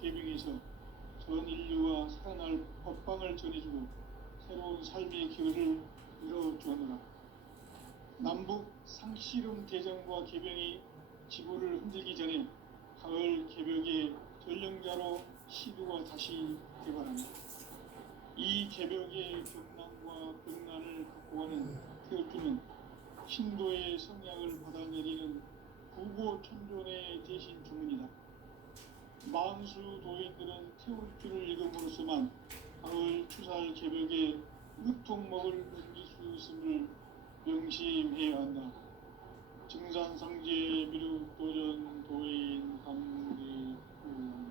개병해서 전 인류가 살아날 법방을 전해주고 새로운 삶의 기회를 열어주었노라. 남북 상씨름 대전과 개병이 지구를 흔들기 전에 가을 개벽의 전령자로 시두가 다시 개발한다. 이 개벽의 격난과 병난을 극복하는 태어주는 신도의 성향을 받아내리는 구고천존의 대신 주문이다. 만수 도인들은 태울주를 읽음으로써만 가을 추살 개벽에 으통먹을 넘길 수 있음을 명심해야 한다. 증산상제 미륵도전 도인 감대군.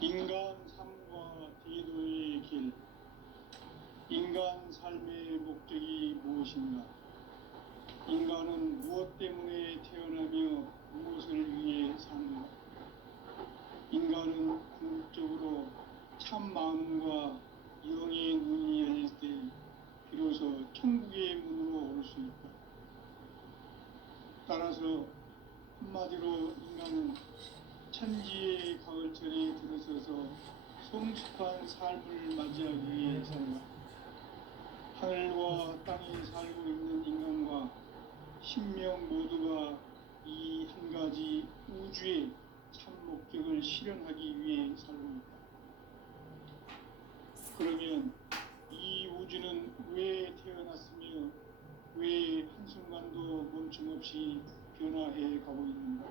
인간 삶과 대도의 길. 인간 삶의 목적이 무엇인가? 인간은 무엇 때문에 태어나며 무엇을 위해 사는가? 인간은 궁극적으로 참 마음과 영의 눈이 열릴 때 비로소 천국의 문으로 올 수 있다. 따라서 한마디로 인간은 천지의 가을철에 들어서서 성숙한 삶을 맞이하기 위해 산다. 하늘과 땅에 살고 있는 인간과 신명 모두가 이 한 가지 우주의 참 목적을 실현하기 위해 살고 있다. 그러면 이 우주는 왜 태어났으며 왜 한순간도 멈춤없이 변화해 가고 있는가?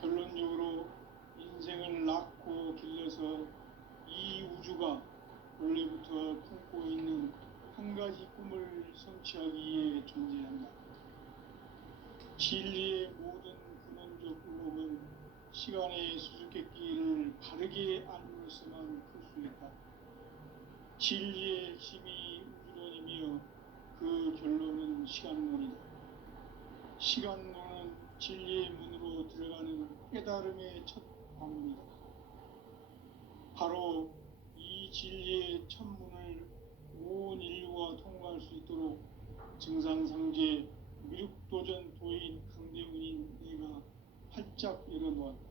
결론적으로 인생을 낳고 길러서 이 우주가 원래부터 품고 있는 한 가지 꿈을 성취하기 위해 존재한다. 진리의 모든 근원적 의목은 시간의 수수께끼를 바르게 알므로서만 풀 수 있다. 진리의 핵심이 우주론이며 그 결론은 시간론이다. 시간론은 진리의 문으로 들어가는 깨달음의 첫 방문이다. 바로 이 진리의 첫 문을 온 인류가 통과할 수 있도록 증산상제 미륵도전 도인 강대훈인 내가 활짝 열어놓았다.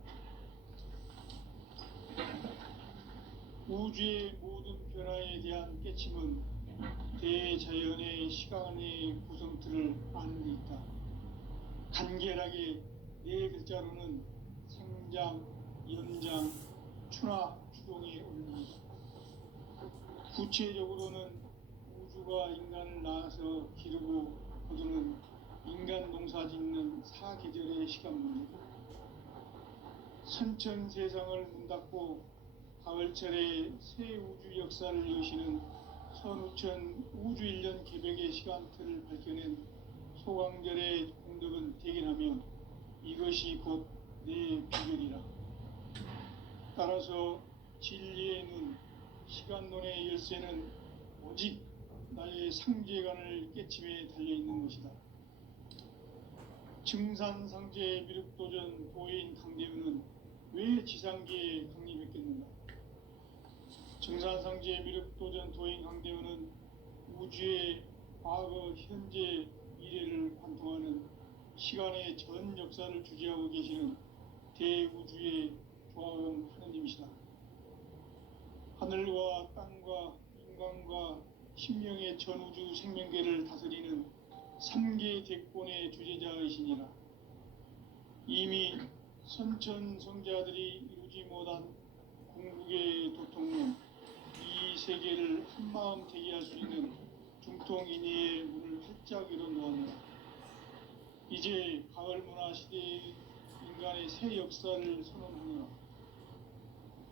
우주의 모든 변화에 대한 깨침은 대자연의 시간의 구성틀을 아는 데 있다. 간결하게 네 글자로는 생장, 연장, 추나 추동의 원리이다. 구체적으로는 우주가 인간을 낳아서 기르고 거두는 인간 농사 짓는 사계절의 시간 문제다. 선천 세상을 문 닫고 가을철에 새 우주 역사를 여시는 선우천 우주 1년 개벽의 시간틀을 밝혀낸 소강절의 공덕은 대견하며 이것이 곧 내 비결이라. 따라서 진리의 눈, 시간론의 열쇠는 오직 나의 상제관을 깨침에 달려있는 것이다. 증산상제 미륵도전 도인 강대훈은 왜 지상계에 강림했겠는가? 증산상제 미륵도전 도인 강대훈은 우주의 과거, 현재, 미래를 관통하는 시간의 전 역사를 주재하고 계시는 대우주의 조화음 하느님이시다. 하늘과 땅과 인간과 신명의 전우주 생명계를 다스리는 3계 대권의 주재자이시니라. 이미 선천성자들이 이루지 못한 궁극의 도통론, 이 세계를 한마음 되게 할 수 있는 중통인의의 문을 활짝 열어놓았노라. 이제 가을 문화 시대의 인간의 새 역사를 선언하노라.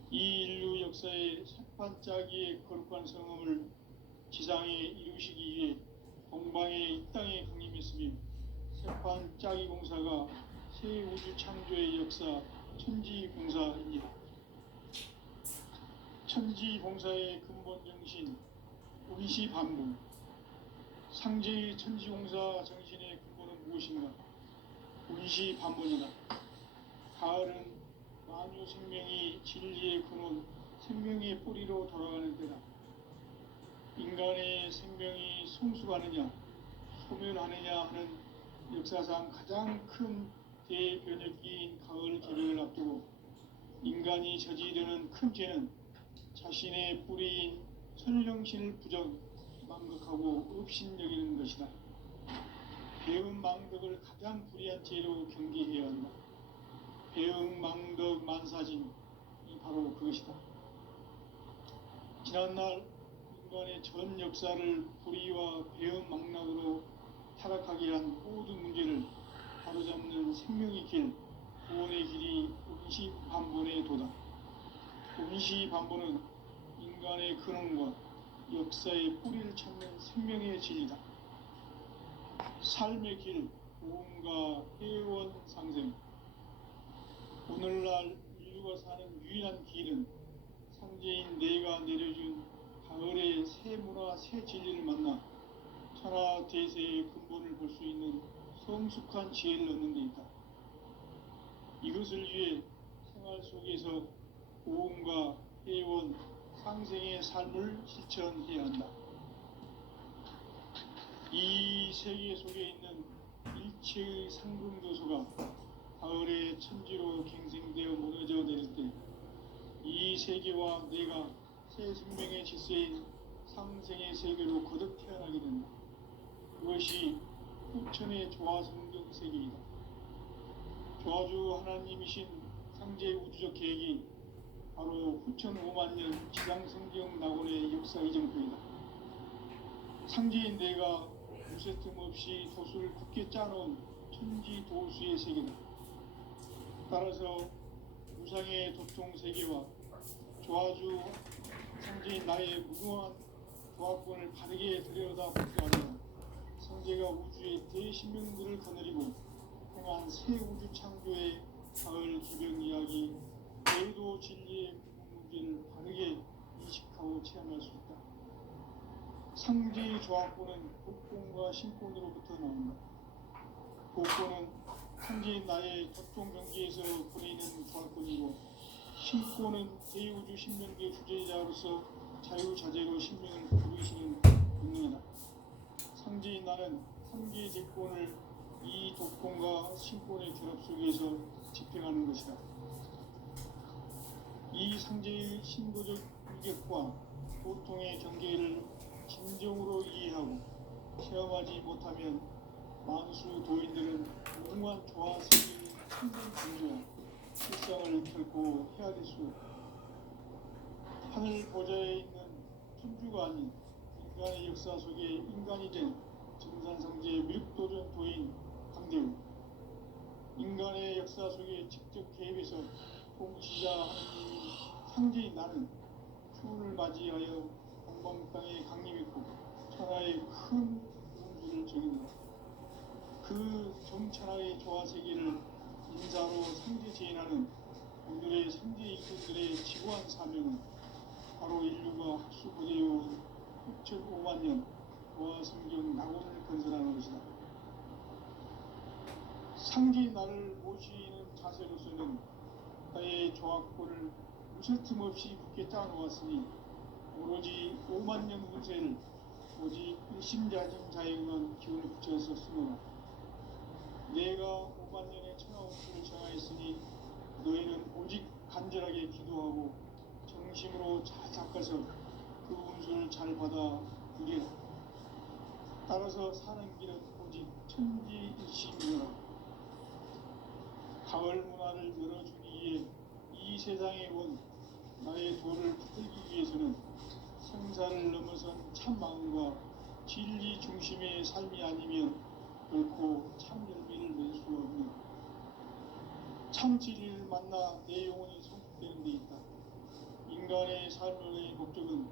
이 인류 역사의 새판짜기의 거룩한 성험을 지상에 이루시기 위해 동방의 이 땅에 강림했으며 새판짜기 공사가 새 우주 창조의 역사 천지공사입니다. 천지공사의 근본 정신 운시반복. 상제의 천지공사 정신의 근본은 무엇인가? 운시반복이다. 가을은 만유 생명이 진리의 근원, 생명의 뿌리로 돌아가는 때다. 인간의 생명이 성숙하느냐 소멸하느냐 하는 역사상 가장 큰 대변혁기인 가을 개벽을 앞두고 인간이 저지르는 큰 죄는 자신의 뿌리인 선령신을 망각하고 업신여기는 것이다. 배은망덕을 가장 불의한 죄로 경계해야 한다. 배은망덕 만사진이 바로 그것이다. 지난날 인간의 전 역사를 불의와 배은망락으로 타락하게 한 모든 문제를 바로잡는 생명의 길, 구원의 길이 운시반본의 도다. 운시반본은 인간의 근원과 역사의 뿌리를 찾는 생명의 진리다. 삶의 길, 고음과 회원 상생. 오늘날 인류가 사는 유일한 길은 상제인 내가 내려준 가을의 새 문화, 새 진리를 만나 천하 대세의 근본을 볼 수 있는 성숙한 지혜를 얻는 데 있다. 이것을 위해 생활 속에서 고음과 회원, 상생의 삶을 실천해야 한다. 이 세계 속에 있는 일체의 상금교소가 가을의 천지로 갱생되어 무너져 내릴 때 이 세계와 내가 새 생명의 질서인 상생의 세계로 거듭 태어나게 된다. 그것이 후천의 조화성경 세계이다. 조화주 하나님이신 상제 우주적 계획이 바로 후천 5만년 지상성경 낙원의 역사 이정표이다. 상제인 내가 무쇠틈 없이 도수를 굳게 짜놓은 천지 도수의 세계다. 따라서 무상의 도통 세계와 조화주 상제인 나의 무궁한 조화권을 바르게 들여다볼 줄 알면 상제가 우주의 대신명들을 거느리고 행한 새 우주 창조의 가을 개벽 이야기, 대도 진리의 문제를 바르게 인식하고 체험할 수 있다. 상제의 조화권은 복권과 신권으로부터 나온다. 복권은 상제인 나의 도통 경계에서 보내는 조화권이고 신권은 대우주 신명계 주제자로서 자유자재로 신명을 부르시는 본능이다. 상제인 나는 3개의 제권을 이 도권과 신권의 결합 속에서 집행하는 것이다. 이 상제의 신도적 유격과 보통의 경계를 진정으로 이해하고 체험하지 못하면 만수 도인들은 무궁한 조화 세계의 충분 존재와 일상을 결코 헤아릴 수 없다. 하늘 보좌에 있는 천주가 아닌 인간의 역사 속에 인간이 된 증산상제 밀도전 도인 강대우, 인간의 역사 속에 직접 개입해서 통치자 하느님인 상제인 나는 추운을 맞이하여 동방 땅에 강림했고 천하의 큰 운수를 정했다. 그 정천하의 조화세계를 인사로 상제 제인하는 오늘의 상제 일꾼들의 지구한 사명은 바로 인류가 학수부대해온 6,500만 조화성경 낙원을 건설하는 것이다. 상제인 나를 모시는 자세로서는 나의 조화권을 무쇠틈 없이 굳게 짜놓았으니 오로지 5만 년 운세를 오직 일심자진 자에게만 기운을 붙여서 쓰노라. 내가 5만 년의 천하 운수를 정하였으니 너희는 오직 간절하게 기도하고 정심으로 잘 닦아서 그 운수를 잘 받아 누리라. 따라서 사는 길은 오직 천지일심이라. 가을 문화를 열어주기에 이 세상에 온 나의 도를 받들기 위해서는 생사를 넘어선 참 마음과 진리 중심의 삶이 아니면 결코 참 열매를 낼 수 없는 참 진리를 만나 내 영혼이 성숙되는 데 있다. 인간의 삶의 목적은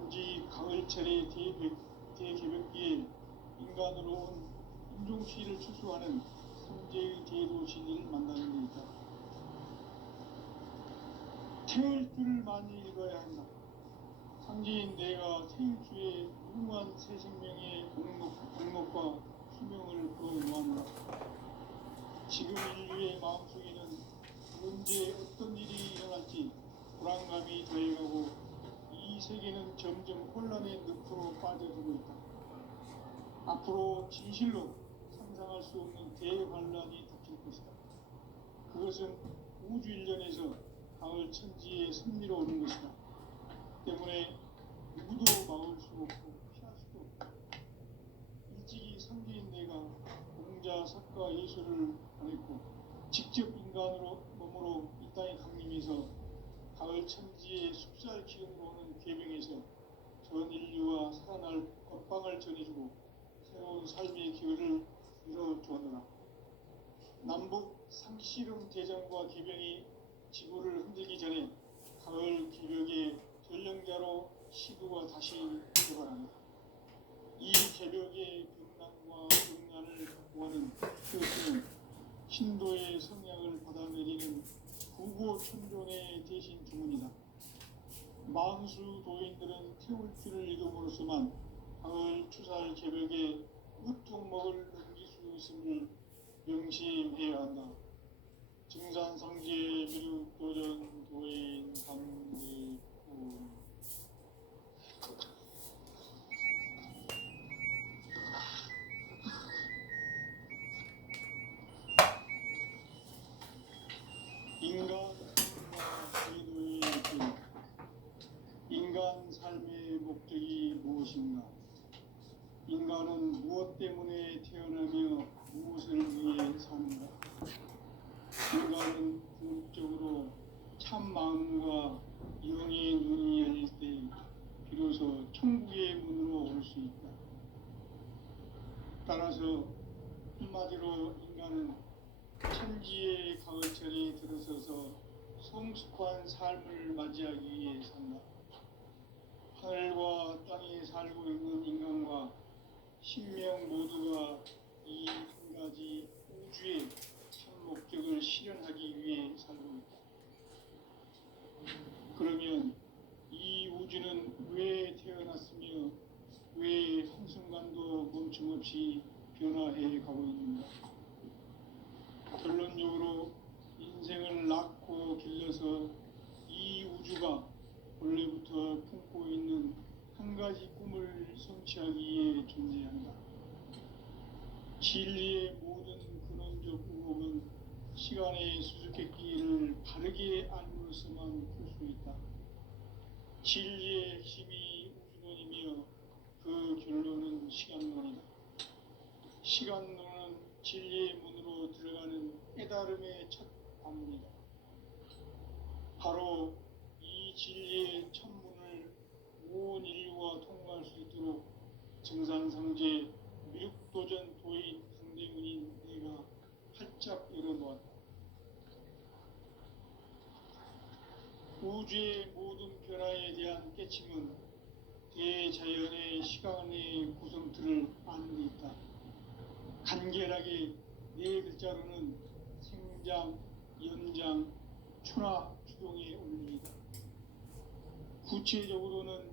오직 가을철의 대개벽기에 인간으로 온 인종치를 추수하는 성제의 대도 진리를 만나는 데 있다. 태을 줄을 많이 읽어야 한다. 상제인 내가 태일주의 무궁한 새 생명의 공목과 수명을 부어놓았노라. 지금 인류의 마음속에는 언제 어떤 일이 일어날지 불안감이 더해가고 이 이 세계는 점점 혼란의 늪으로 빠져들고 있다. 앞으로 진실로 상상할 수 없는 대환란이 닥칠 것이다. 그것은 우주 일련에서 가을 천지의 섭리로 오는 것이다. 때문에 누구도 막을 수 없고 피할 수도 없다. 일찍이 상제인 내가 공자, 석가, 예술을 보냈고 직접 인간으로 몸으로 이 땅에 강림해서 가을 천지의 숙살 기운으로 오는 계명에서 전 인류와 살아날 법방을 전해주고 새로운 삶의 기회를 열어주었노라. 남북 상씨름 대전과 계병이 지구를 흔들기 전에 가을 개벽의 전령자로 시두가 다시 되어가란다. 이 개벽의 병난과 병난을 극복하는 그것은 신도의 성향을 받아내리는 구고 천존의 대신 주문이다. 만수 도인들은 태울 줄을 읽음으로써만 가을 추살 개벽의 으통목을 넘길 수 있음을 명심해야 한다. 증산상제 미륵도전 도인 강대구 인간 삶과 제도의 길. 인간 삶의 목적이 무엇인가? 인간은 무엇 때문에 태어나며 무엇을 위해 사는가? 인간은 궁극적으로 참 마음과 영의 눈이 열릴 때 비로소 천국의 문으로 올 수 있다. 따라서 한마디로 인간은 천지의 가을철에 들어서서 성숙한 삶을 맞이하기 위해 산다. 하늘과 땅에 살고 있는 인간과 신명 모두가 이 한 가지 우주의 참 목적을 실현하기 위해 살고 있다. 그러면 이 우주는 왜 태어났으며 왜 한순간도 멈춤없이 변화해 가고 있는가? 결론적으로 인생을 낳고 길러서 이 우주가 원래부터 품고 있는 한 가지 꿈을 성취하기 위해 존재한다. 진리의 모든 근원적 의혹은 시간의 수수께끼를 바르게 알므로서만 풀 수 있다. 진리의 핵심이 우주론이며 그 결론은 시간론이다. 시간론은 진리의 문으로 들어가는 깨달음의 첫 관문이다. 바로 이 진리의 천문을 온 인류가 통과할 수 있도록 증산상제 미륵도전 도인 강대문인 내가 활짝 열어놓았다. 우주의 모든 변화에 대한 깨침은 대자연의 시간의 구성틀을 아는 데 있다. 간결하게 네 글자로는 생장, 연장, 추나 추동의 원리이다. 구체적으로는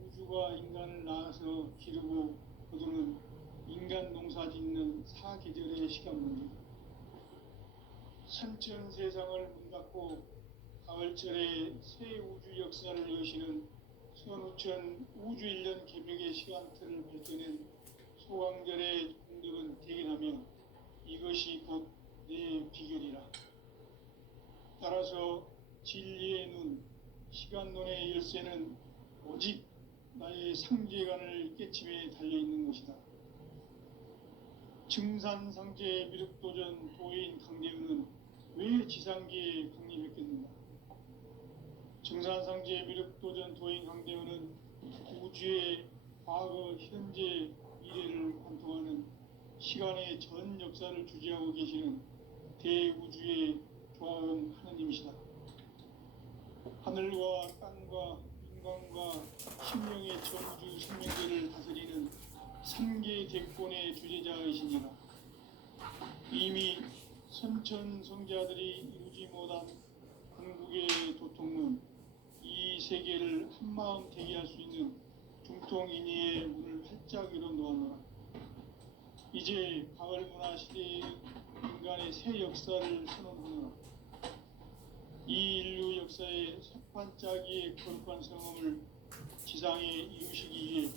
우주가 인간을 낳아서 기르고 거두는 인간 농사 짓는 사계절의 시간 문제다. 선천 세상을 문 닫고 가을철에 새 우주 역사를 여시는 선우천 우주 1년 개벽의 시간틀을 밝혀낸 소강절의 공덕은 대견하며 이것이 곧 내 비결이라. 따라서 진리의 눈, 시간론의 열쇠는 오직 나의 상제관을 깨침에 달려있는 것이다. 증산상제 미륵도전 도인 강대우는 왜 지상계에 강림했겠는가? 증산상제 미륵도전 도인 강대우는 우주의 과거, 현재, 미래를 관통하는 시간의 전 역사를 주재하고 계시는 대우주의 조화원 하느님이시다. 하늘과 땅과 인간과 신명의 전주 생명계를 다스리는 3개 대권의 주제자이시니라. 이미 선천성자들이 이루지 못한 궁극의 도통문, 이 세계를 한마음 되게 할 수 있는 중통인의의 문을 활짝 열어놓았노라. 이제 가을 문화 시대의 인간의 새 역사를 선언하노라. 이 인류 역사의 첫 반짝이의 거룩한 성음을 지상에 이루시기 위해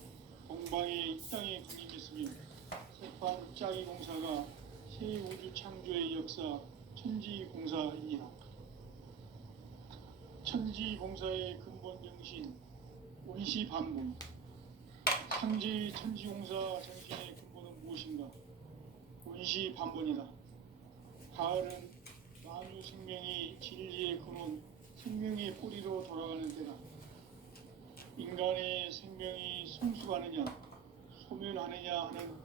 동방의 이 땅에 군림했으며 세판 짜기 공사가 새 우주 창조의 역사 천지공사이니라. 천지공사의 근본 정신 운시반본. 상제의 천지공사 정신의 근본은 무엇인가? 운시반본이다. 가을은 만유 생명이 진리의 근원, 생명의 뿌리로 돌아가는 때다. 인간의 생명이 성숙하느냐, 소멸하느냐 하는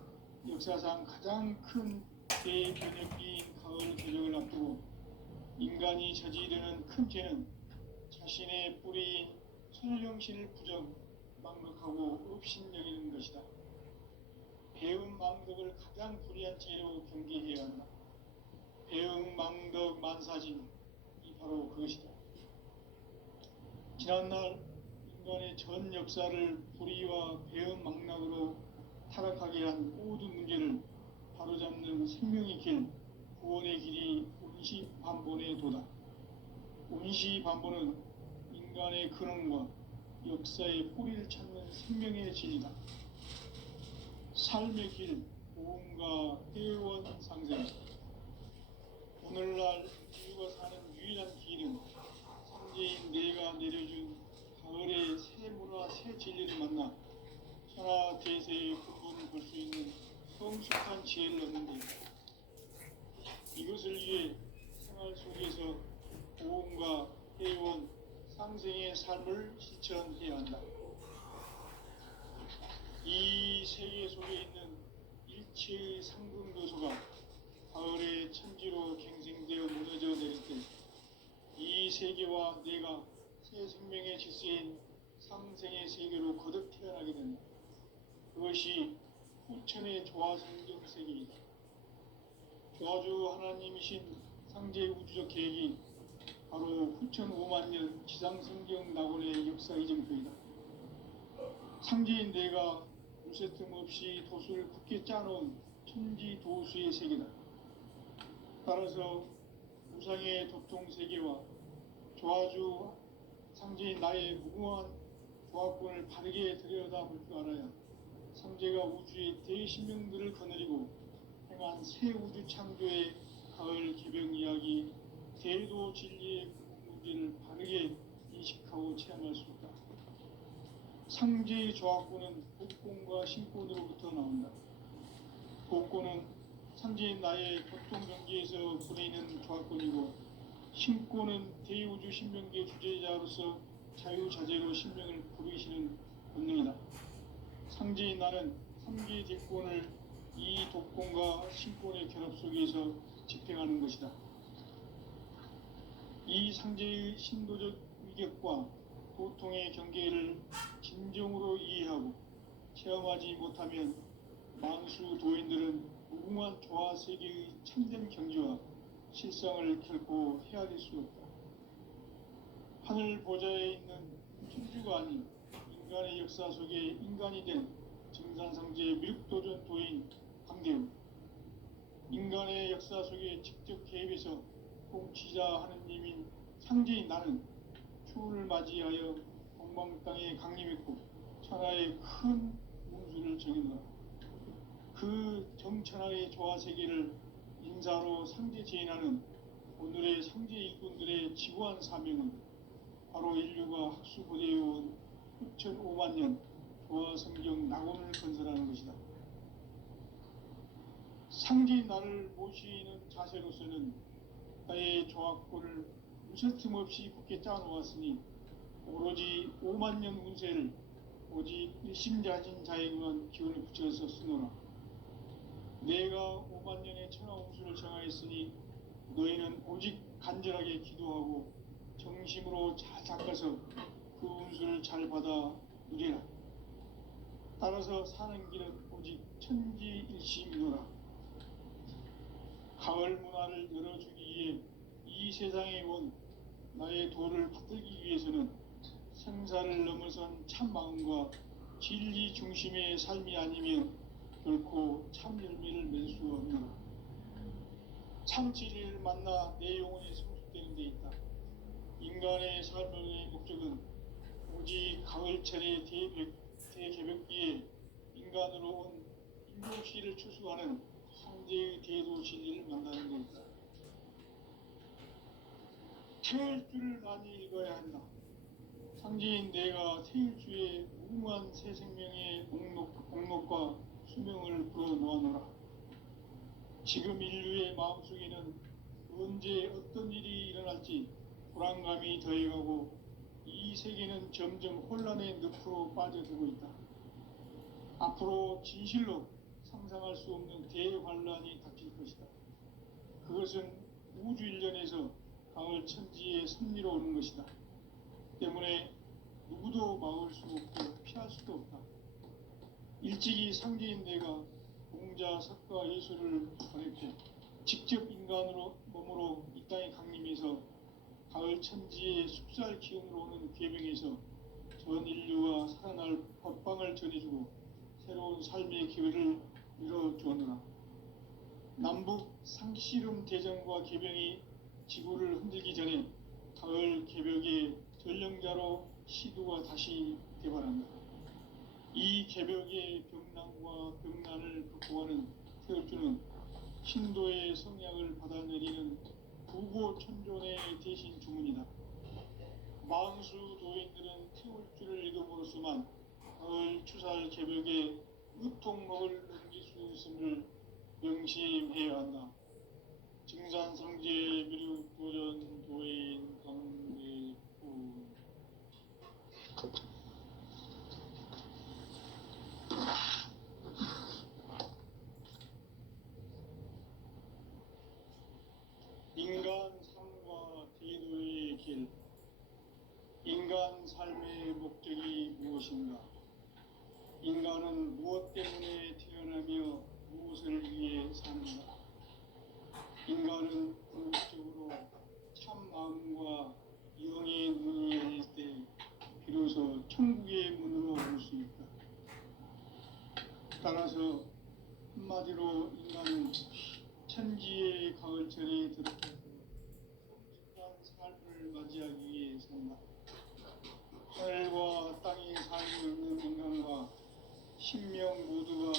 역사상 가장 큰 대변혁기인 가을 개정을 앞두고 인간이 저지르는 큰 죄는 자신의 뿌리인 천일영신을 부정, 망각하고 업신여기는 것이다. 배음 망덕을 가장 불의한 죄로 경계해야 한다. 배음 망덕 만사진이 바로 그것이다. 지난날 인간의 전 역사를 불의와 배음 망락으로 타락하게 한 모든 문제를 바로잡는 생명의 길, 구원의 길이 운시반본의 도다. 운시반본은 인간의 근원과 역사의 뿌리를 찾는 생명의 진리다. 삶의 길, 보험과 회원 상생. 오늘날 인류가 사는 유일한 길은 상제인 내가 내려준 가을의 새 문화, 새 진리를 만나 천하 대세의 근본을 볼 수 있는 성숙한 지혜를 얻는 데 이것을 위해 생활 속에서 보험과 회원, 상생의 삶을 실천해야 한다. 이 세계 속에 있는 일체의 상금 교소가 가을의 천지로 갱생되어 무너져 내릴 때 이 세계와 내가 새 생명의 질서인 상생의 세계로 거듭 태어나게 된다. 그것이 후천의 조화성경 세계이다. 조화주 하나님이신 상제 우주적 계획이 바로 후천 5만년 지상성경 낙원의 역사 이정표이다. 상제인 내가 무쇠틈 없이 도수를 굳게 짜놓은 천지도수의 세계다. 따라서 무상의 도통세계와 조화주 상제인 나의 무궁한 조화권을 바르게 들여다볼 줄 알아야 상제가 우주의 대신명들을 거느리고 행한 새 우주 창조의 가을 개병 이야기, 대도 진리의 문제를 바르게 인식하고 체험할 수 있다. 상제의 조화권은 복권과 신권으로부터 나온다. 복권은 상제인 나의 보통 경계에서 보내는 조화권이고, 신권은 대우주 신명계 주제자로서 자유자재로 신명을 부르시는 본능이다. 상제인 나는 3개 뒷권을 이 독권과 신권의 결합 속에서 집행하는 것이다. 이 상제의 신도적 위격과 도통의 경계를 진정으로 이해하고 체험하지 못하면 만수 도인들은 무궁한 조화 세계의 참된 경지와 실상을 결코 헤아릴 수 없다. 하늘 보좌에 있는 천주가 아닌 인간의 역사 속에 인간이 된 정산상제 미륵도전 도인 강대우, 인간의 역사 속에 직접 개입해서 통치자 하느님인 상제인 나는 추운을 맞이하여 동방 땅에 강림했고 천하의 큰 운수를 정했노라. 그 정천하의 조화세계를 인사로 상제 제인하는 오늘의 상제 일꾼들의 지구한 사명은 바로 인류가 학수고대해온 6,500만 조화성경 낙원을 건설하는 것이다. 상제인 나를 모시는 자세로서는 나의 조화권을 무쇠틈 없이 굳게 짜놓았으니 오로지 5만년 운세를 오직 일심자진 자에게만 기운을 붙여서 쓰노라. 내가 5만년의 천하 운수를 정하였으니 너희는 오직 간절하게 기도하고 정심으로 잘 닦아서 그 운수를 잘 받아 누리라. 따라서 사는 길은 오직 천지일심이노라. 가을 문화를 열어주기 위해 이 세상에 온 나의 도를 받들기 위해서는 생사를 넘어선 참 마음과 진리 중심의 삶이 아니면 결코 참 열매를 맺을 수 없노라. 참 진리를 만나 내 영혼이 성숙되는 데 있다. 인간의 삶의 목적은 오직 가을철의 대개벽기에 인간으로 온 인류시를 추수하는 상제의 대도 진리를 만나는 것이다. 태일주를 많이 읽어야 한다. 상제인 내가 태일주의 무궁한 새 생명의 공록과 수명을 불어놓아노라. 지금 인류의 마음속에는 언제 어떤 일이 일어날지 불안감이 더해가고 이 세계는 점점 혼란의 늪으로 빠져들고 있다. 앞으로 진실로 상상할 수 없는 대환란이 닥칠 것이다. 그것은 우주 일련에서 가을 천지의 섭리로 오는 것이다. 때문에 누구도 막을 수 없고 피할 수도 없다. 일찍이 상제인 내가 공자, 석가, 예수를 보냈고 직접 인간으로 몸으로 이 땅에 강림해서 가을 천지의 숲살 기운으로 오는 계명에서 전 인류가 살아날 법방을 전해주고 새로운 삶의 기회를 열어주었노라. 남북 상씨름 대전과 개병이 지구를 흔들기 전에 가을 개벽의 전령자로 시두가 다시 개발한다. 이 개벽의 병난과 병난을 극복하는 태울주는 신도의 성약을 받아내리는 부고천존의 대신 주문이다. 만수 도인들은 태울주를 읽음으로써만 가을 추살 개벽의 으통목을 넘길 수 있음을 명심해야 한다. 증산성제 미륵도전 도인 강대구. 인간 삶과 대도의 길. 인간 삶의 목적이 무엇인가? 인간은 무엇 때문에 태어나며 무엇을 위해 사는가? 인간은 궁극적으로 참 마음과 영의 문이 열릴 때 비로소 천국의 문으로 올 수 있다. 따라서 한마디로 인간은 천지의 가을철에 들어가서 성숙한 삶을 맞이하기 위해 산다. 하늘과 땅에 살고 있는 인간과 신명 모두가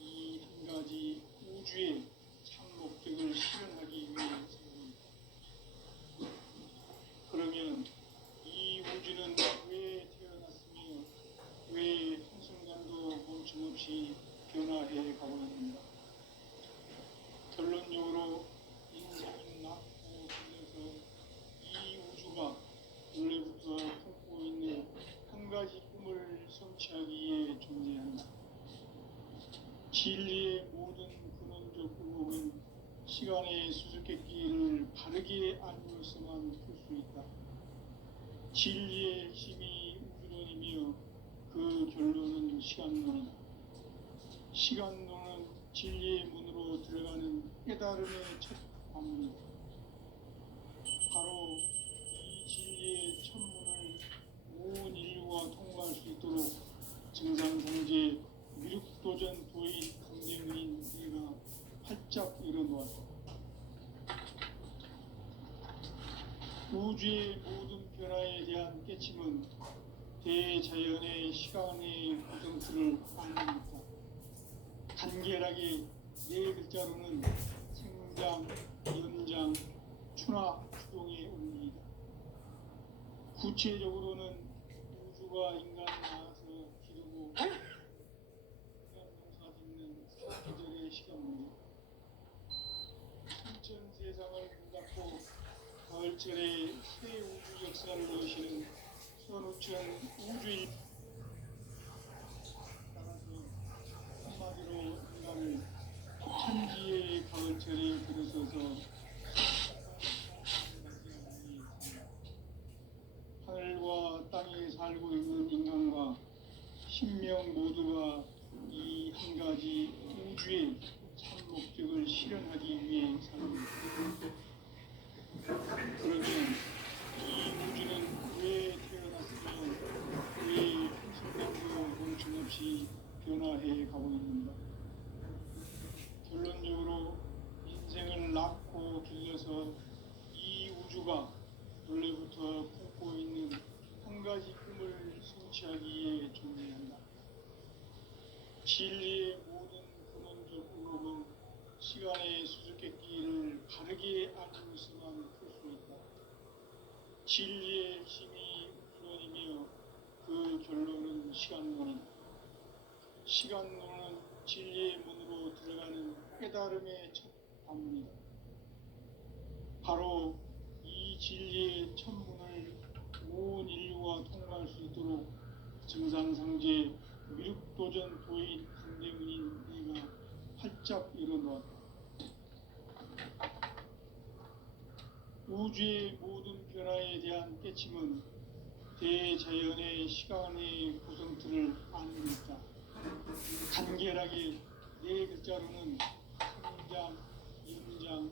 이 한 가지 우주의 참 목적을 실현하기 위해 살고 있다. 그러면 이 우주는 왜 태어났으며 왜 한순간도 멈춤없이 변화해 가고 있는가? 결론적으로 인생은 낳고 길러서 이 우주가 원래부터 품고 있는 한 가지 꿈을 성취하기 위해 존재한다. 진리의 모든 근원적 의혹은 시간의 수수께끼를 바르게 알므로서만 풀 수 있다. 진리의 힘이 우주론이며 그 결론은 시간론이다. 시간론은 진리의 문으로 들어가는 깨달음의 첫 관문이다. 바로 이 진리의 천문을 온 인류가 통과할 수 있도록 증산성제 미륵도전 도인 강령인 내가 활짝 열어놓았다. 우주의 모든 변화에 대한 깨침은 대자연의 시간의 구성틀을 알립니다. 간결하게 네 글자로는 생장, 연장, 추나 추동의 원리이다. 구체적으로는 우주가 인간을 낳아서 기르고 인간 농사 짓는 사계절의 시간입니다. 신천 세상을 문닫고 가을철에 새 우주 역사를 여시는 선우천 우주인. 따라서 한마디로 인간을 천지의 가을철에 들어서서 하늘과 땅에 살고 있는 인간과 신명 모두가 이 한 가지 우주의 참 목적을 실현하기 위해 삽니다. 그러면 이 우주는 왜 태어났으며 왜 한순간도 멈춤없이 변화해 가고 있는가? 결론적으로 인생을 낳고 길러서 이 우주가 원래부터 품고 있는 한 가지 꿈을 삶을 성취하기에 존재한다. 진리의 모든 근원적 의혹은 시간의 수수께끼를 바르게 알고서만 풀 수 있다. 진리의 힘이 우선이며 그 결론은 시간론이다. 시간론은 진리의 문으로 들어가는 깨달음의 첫 관문이다. 바로 이 진리의 첫 문을 온 인류가 통과할 수 있도록 증산상제 미륵도전 도인 강대문인 내가 활짝 열어놓았다. 우주의 모든 변화에 대한 깨침은 대자연의 시간의 구성틀을 아는 것이다. 간결하게 네 글자로는 성장, 연장,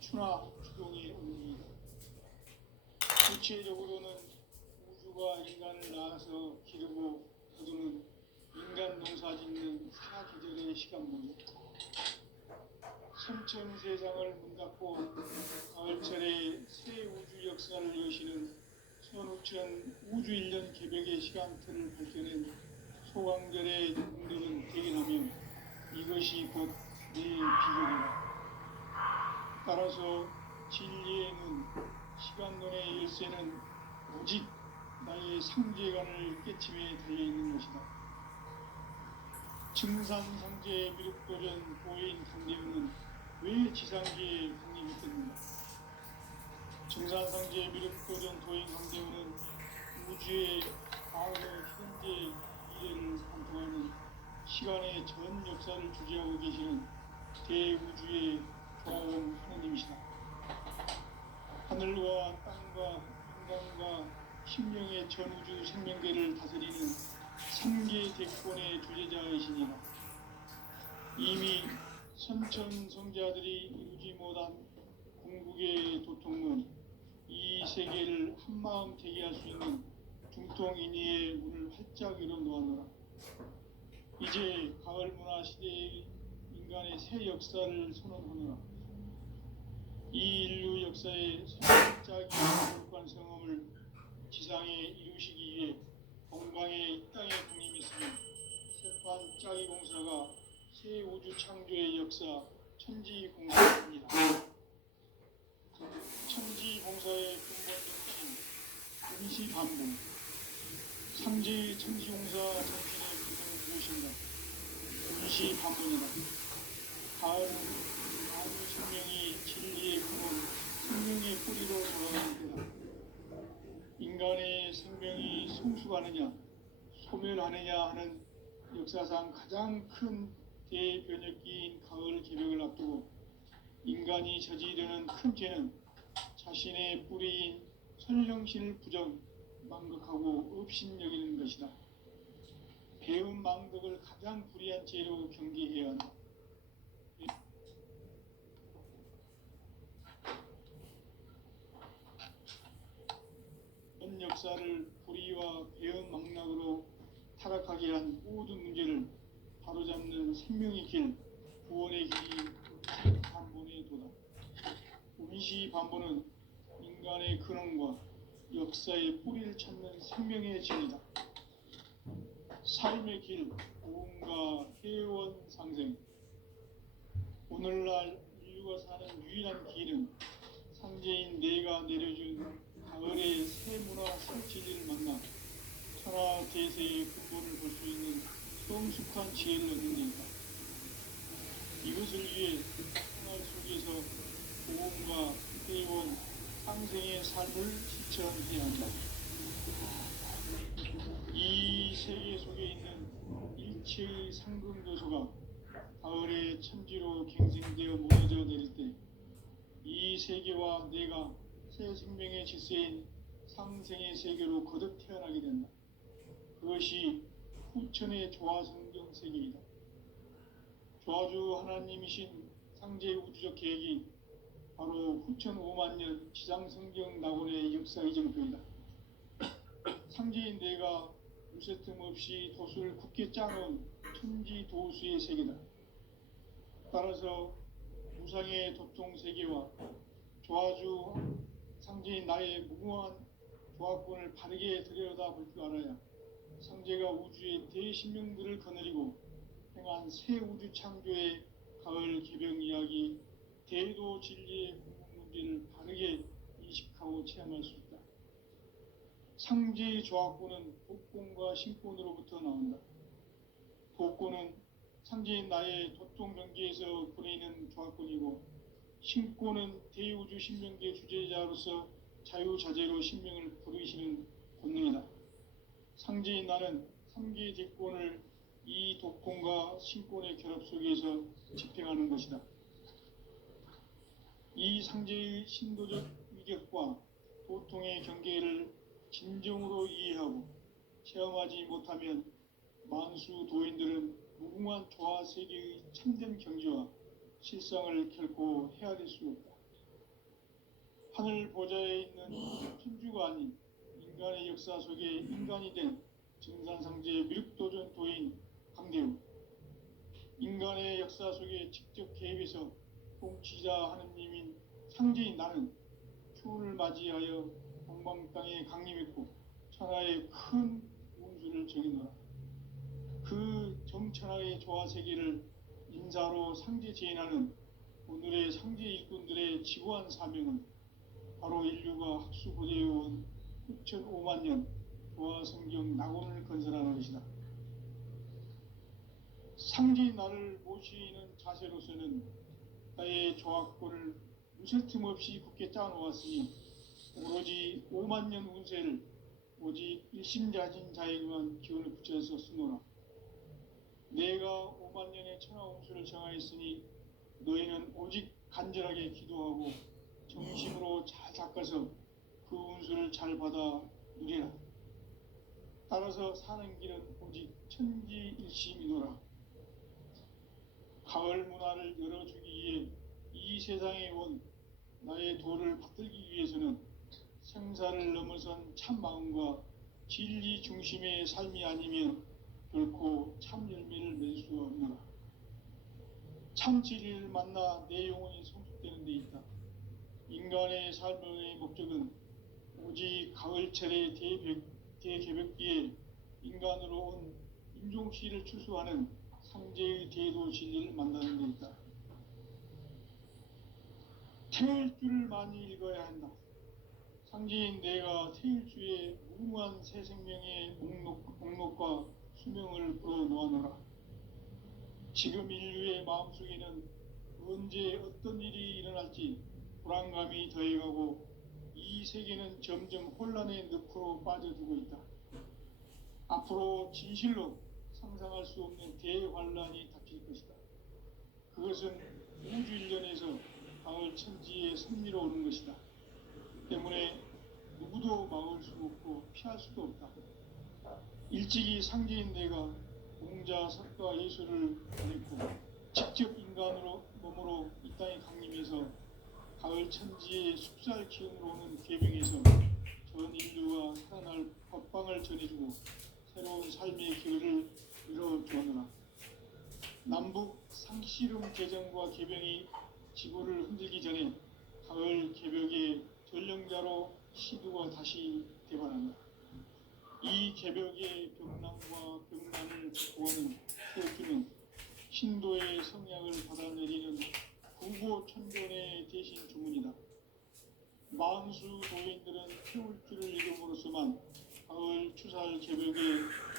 추나 추동의 의미이다. 구체적으로는 우주가 인간을 낳아서 기르고 거두는 인간 농사 짓는 사계절의 시간문이다. 선천세상을 문닫고 가을철에 새 우주 역사를 여시는 선우천 우주일년 개벽의 시간틀을 밝혀낸 소강절의 공덕은 대견하며 이것이 곧 내 비결이다. 따라서 진리에는 시간론의 열쇠는 오직 나의 상제관을 깨침에 달려있는 것이다. 증산상제 미륵도전 보인 강대우는 왜 지상계에 강림했겠는가? 증산상제 미륵도전 도인 강대우는 우주의 과거, 현재, 미래를 관통하는 시간의 전 역사를 주재하고 계시는 대우주의 조화원 하느님이시다. 하늘과 땅과 인간과 신명의 전우주 생명계를 다스리는 삼계 대권의 주제자이시니라. 이미 선천성자들이 이루지 못한 궁극의 도통은 이 세계를 한마음 되게 할 수 있는 중통인의의 문을 활짝 열어놓았노라. 이제 가을 문화 시대의 인간의 새 역사를 선언하노라. 이 인류 역사의 성짝이 거룩한 성험을 지상에 이루시기 위해 건강에 이 땅에 군림했으며 세판 짜기 공사가 새 우주 창조의 역사 천지공사입니다. 천지공사의 근본 정신 임시반복. 삼재의 천지공사 정신의 근본은 무엇인가? 임시반복이다. 가을은 만유 생명이 진리의 근원, 생명의 뿌리로 돌아가는 때다. 인간의 생명이 성숙하느냐, 소멸하느냐 하는 역사상 가장 큰 대변혁기인 가을 개벽을 앞두고 인간이 저지르는 큰 죄는 자신의 뿌리인 선령신을 망각하고 업신여기는 것이다. 배운 망덕을 가장 불의한 죄로 경계해야 한다. 전 역사를 불의와 배은 망락으로 타락하게 한 모든 문제를 바로잡는 생명의 길, 구원의 길이 반본의 도다. 운시반본은 인간의 근원과 역사의 뿌리를 찾는 생명의 진이다. 삶의 길, 고음과 회원 상생. 오늘날 인류가 사는 유일한 길은 상제인 내가 내려준 가을의 새 문화 새 진리를 만나 천하 대세의 근본을 볼 수 있는 성숙한 지혜를 얻는 데이다. 이것을 위해 생활 속에서 고음과 회원 상생의 삶을 실천해야 한다. 이 세계 속에 있는 일체의 상금도소가 가을의 천지로 갱생되어 무너져 내릴 때 이 세계와 내가 새 생명의 질서인 상생의 세계로 거듭 태어나게 된다. 그것이 후천의 조화성경 세계이다. 조화주 하나님이신 상제 우주적 계획이 바로 후천 5만 년 지상성경 낙원의 역사 이정표이다. 상제인 내가 무쇠틈 없이 도수를 굳게 짜놓은 천지도수의 세계다. 따라서 무상의 도통 세계와 조화주 상제인 나의 무궁한 조합권을 바르게 들여다볼 줄 알아야 상제가 우주의 대신명들을 거느리고 행한 새 우주 창조의 가을 개병 이야기, 대도 진리의 궁극 문제를 바르게 인식하고 체험할 수 있다. 상제의 조합권은 복권과 신권으로부터 나온다. 복권은 상제인 나의 도통 경계에서 보내는 조합권이고, 신권은 대우주 신명계 주제자로서 자유자재로 신명을 부르시는 본능이다. 상제인 나는 3개의 대권을 이 독권과 신권의 결합 속에서 집행하는 것이다. 이 상제의 신도적 위격과 도통의 경계를 진정으로 이해하고 체험하지 못하면 만수 도인들은 무궁한 조화 세계의 참된 경지와 실상을 결코 헤아릴 수 없다. 하늘 보좌에 있는 천주가 아닌 인간의 역사 속에 인간이 된 증산상제 미륵도전 도인 강대우, 인간의 역사 속에 직접 개입해서 통치자 하느님인 상제인 나는 추운을 맞이하여 동방 땅에 강림했고 천하의 큰 운수를 정해놓아 그 정천하의 조화세계를 인사로 상제 제인하는 오늘의 상제 일꾼들의 지고한 사명은 바로 인류가 학수고대해온 6,500만 년 조화성경 낙원을 건설하는 것이다. 상제인 나를 모시는 자세로서는 나의 조합권을 무쇠 틈 없이 굳게 짜놓았으니 오로지 5만 년 운세를 오직 일심자진 자에게만 기운을 붙여서 쓰노라. 내가 5만 년의 천하 운수를 정하였으니 너희는 오직 간절하게 기도하고 정심으로 잘 닦아서 그 운수를 잘 받아 누리라. 따라서 사는 길은 오직 천지일심이노라. 가을 문화를 열어주기 위해 이 세상에 온 나의 도를 붙들기 위해서는 생사를 넘어선 참 마음과 진리 중심의 삶이 아니면 결코 참 열매를 맺을 수 없노라. 참 진리를 만나 내 영혼이 성숙되는 데 있다. 인간의 삶의 목적은 오직 가을철의 대개벽기에 인간으로 온 인종시를 추수하는 상제의 대도 진리를 만나는 데 있다. 태일주를 많이 읽어야 한다. 상제인 내가 태일주의 무궁한 새 생명의 목록과 수명을 불어놓아노라. 지금 인류의 마음속에는 언제 어떤 일이 일어날지 불안감이 더해가고 이 세계는 점점 혼란의 늪으로 빠져들고 있다. 앞으로 진실로 상상할 수 없는 대환란이 닥칠 것이다. 그것은 우주 일련에서 가을 천지의 섭리로 오는 것이다. 때문에 누구도 막을 수 없고 피할 수도 없다. 일찍이 상제인 내가 공자, 석가, 예수를 보냈고 직접 인간으로 몸으로 이 땅에 강림해서 가을 천지의 숙살 기운으로 오는 계명에서 전 인류가 살아날 법방을 전해주고 새로운 삶의 길을 이뤄주었노라. 남북 상씨름 개정과 개병이 지구를 흔들기 전에 가을 개벽의 전령자로 시두가 다시 대발한다. 이 개벽의 병난과 병난을 극복하는 태극기는 신도의 성향을 받아내리는 구고천전의 대신 주문이다. 만수 도인들은 태울주를 이름으로서만 가을 추살 개벽의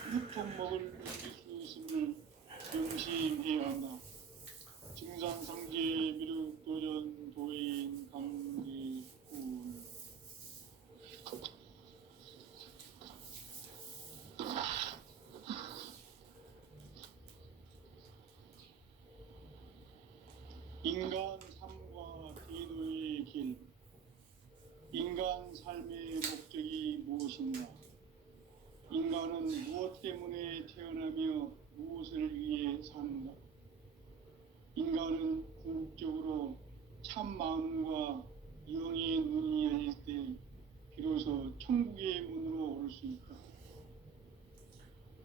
흙종목을 옮길 수 있음을 명심해야 한다. 증산상제 미륵도전 도인 강제군. 인간 삶과 대도의 길. 인간 삶의 목적이 무엇인가? 인간은 무엇 때문에 태어나며 무엇을 위해 사는가? 인간은 궁극적으로 참 마음과 영의 눈이 열릴 때 비로소 천국의 문으로 오를 수 있다.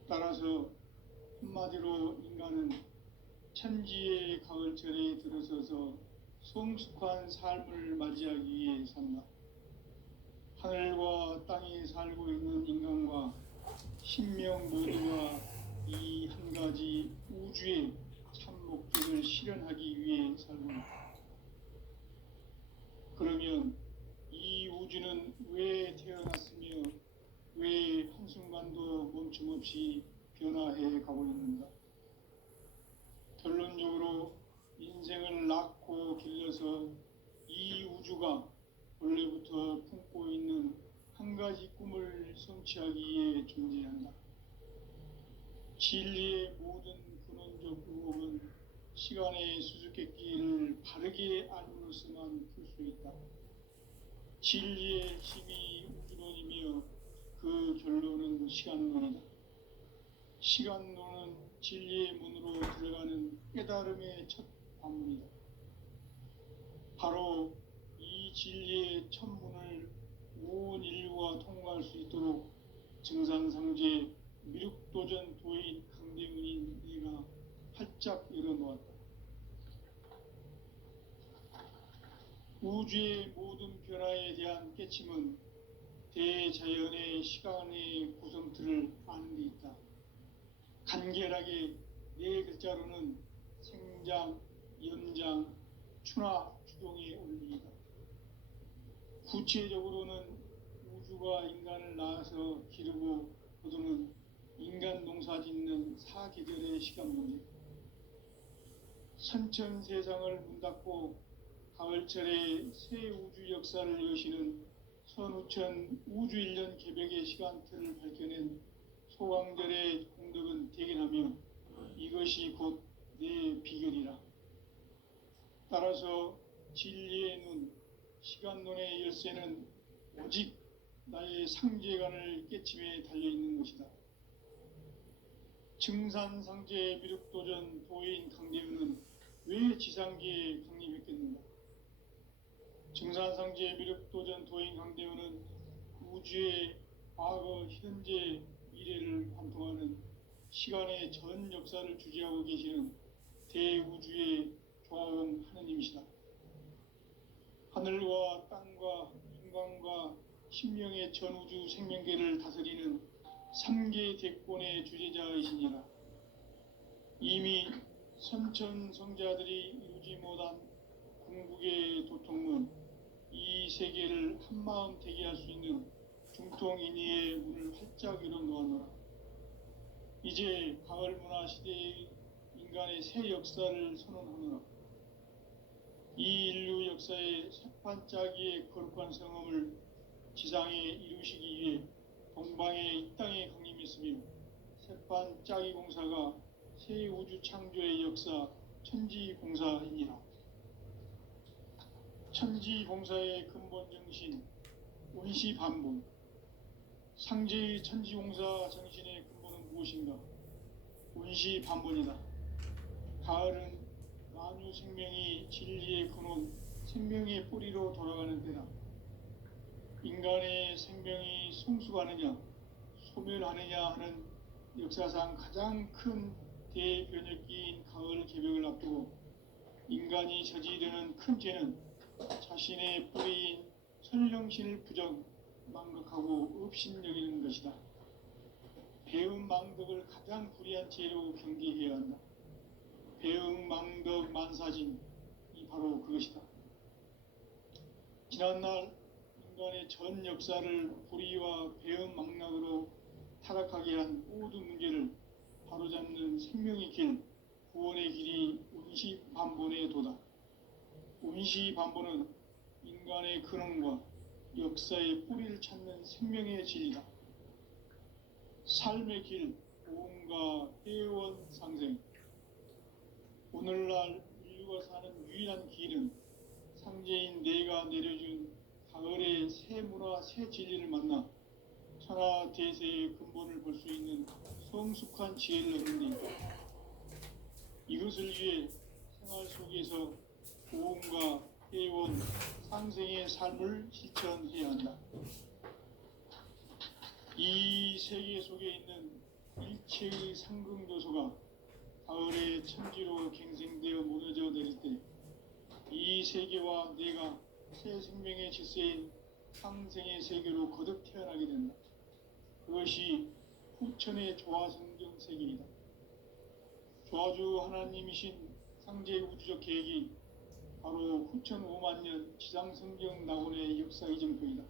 따라서 한마디로 인간은 천지의 가을철에 들어서서 성숙한 삶을 맞이하기 위해 산다. 하늘과 땅에 살고 있는 인간과 신명 모두가 이 한 가지 우주의 참 목적을 실현하기 위해 살고 있다. 그러면 이 우주는 왜 태어났으며 왜 한순간도 멈춤없이 변화해 가고 있는가? 결론적으로 인생을 낳고 길러서 이 우주가 원래부터 품고 있는 한 가지 꿈을 성취하기에 존재한다. 진리의 모든 근원적 의혹은 시간의 수수께끼를 바르게 알므로서만 풀 수 있다. 진리의 힘이 우주론이며 그 결론은 시간론이다. 시간론은 진리의 문으로 들어가는 깨달음의 첫 관문이다. 바로 이 진리의 첫 문을 온 인류가 통과할 수 있도록 증산상제 미륵도전 도인 강대문인 네가 활짝 열어놓았다. 우주의 모든 변화에 대한 깨침은 대자연의 시간의 구성틀을 아는 데 있다. 간결하게 네 글자로는 생장, 연장, 추나 추동의 원리이다. 구체적으로는 우주가 인간을 낳아서 기르고 거두는 인간 농사 짓는 사계절의 시간 문제. 선천 세상을 문 닫고 가을철에 새 우주 역사를 여시는 선우천 우주 1년 개벽의 시간틀을 밝혀낸 소강절의 공덕은 대견하며 이것이 곧 내 비결이라. 따라서 진리의 눈, 시간론의 열쇠는 오직 나의 상제관을 깨침에 달려있는 것이다. 증산상제 미륵도전 도인 강대문은 왜 지상계에 강림했겠는가? 증산상제 미륵도전 도인 강대문은 우주의 과거, 현재, 미래를 관통하는 시간의 전 역사를 주재하고 계시는 대우주의 조화원 하느님이시다. 하늘과 땅과 인간과 신명의 전우주 생명계를 다스리는 3계 대권의 주재자이시니라. 이미 선천성자들이 이루지 못한 궁극의 도통문, 이 세계를 한마음 되게 할 수 있는 중통인의의 문을 활짝 열어놓았노라. 이제 가을 문화 시대의 인간의 새 역사를 선언하노라. 이 인류 역사의 새반짝이의 거룩한 성험을 지상에 이루시기 위해 동방에 이 땅에 강림했으며 새반짝이 공사가 새 우주 창조의 역사 천지공사이니라. 천지공사의 근본 정신 원시반본. 상제의 천지공사 정신의 근본은 무엇인가? 원시반본이다. 가을은 만유 생명이 진리의 근원, 생명의 뿌리로 돌아가는 때다. 인간의 생명이 성숙하느냐, 소멸하느냐 하는 역사상 가장 큰 대변혁기인 가을 개벽을 앞두고 인간이 저지르는 큰 죄는 자신의 뿌리인 선령신을 부정, 망각하고 업신여기는 것이다. 배음 망덕을 가장 불의한 죄로 경계해야 한다. 배음 망덕 만사진이 바로 그것이다. 지난날 인간의 전 역사를 불의와 배음 망락으로 타락하게 한 모든 문제를 바로잡는 생명의 길, 구원의 길이 원시반본의 도다. 원시반본은 인간의 근원과 역사의 뿌리를 찾는 생명의 진리다. 삶의 길, 보험과 회원 상생. 오늘날 인류가 사는 유일한 길은 상제인 내가 내려준 가을의 새 문화, 새 진리를 만나 천하 대세의 근본을 볼 수 있는 성숙한 지혜를 얻는 데 있다. 이것을 위해 생활 속에서 보험과 회원, 상생의 삶을 실천해야 한다. 이 세계 속에 있는 일체의 상승요소가 가을의 천지로 갱생되어 무너져 내릴 때 이 세계와 내가 새 생명의 질서인 상생의 세계로 거듭 태어나게 된다. 그것이 후천의 조화성경 세계이다. 조화주 하나님이신 상제 우주적 계획이 바로 후천 5만 년 지상성경 낙원의 역사 이정표이다.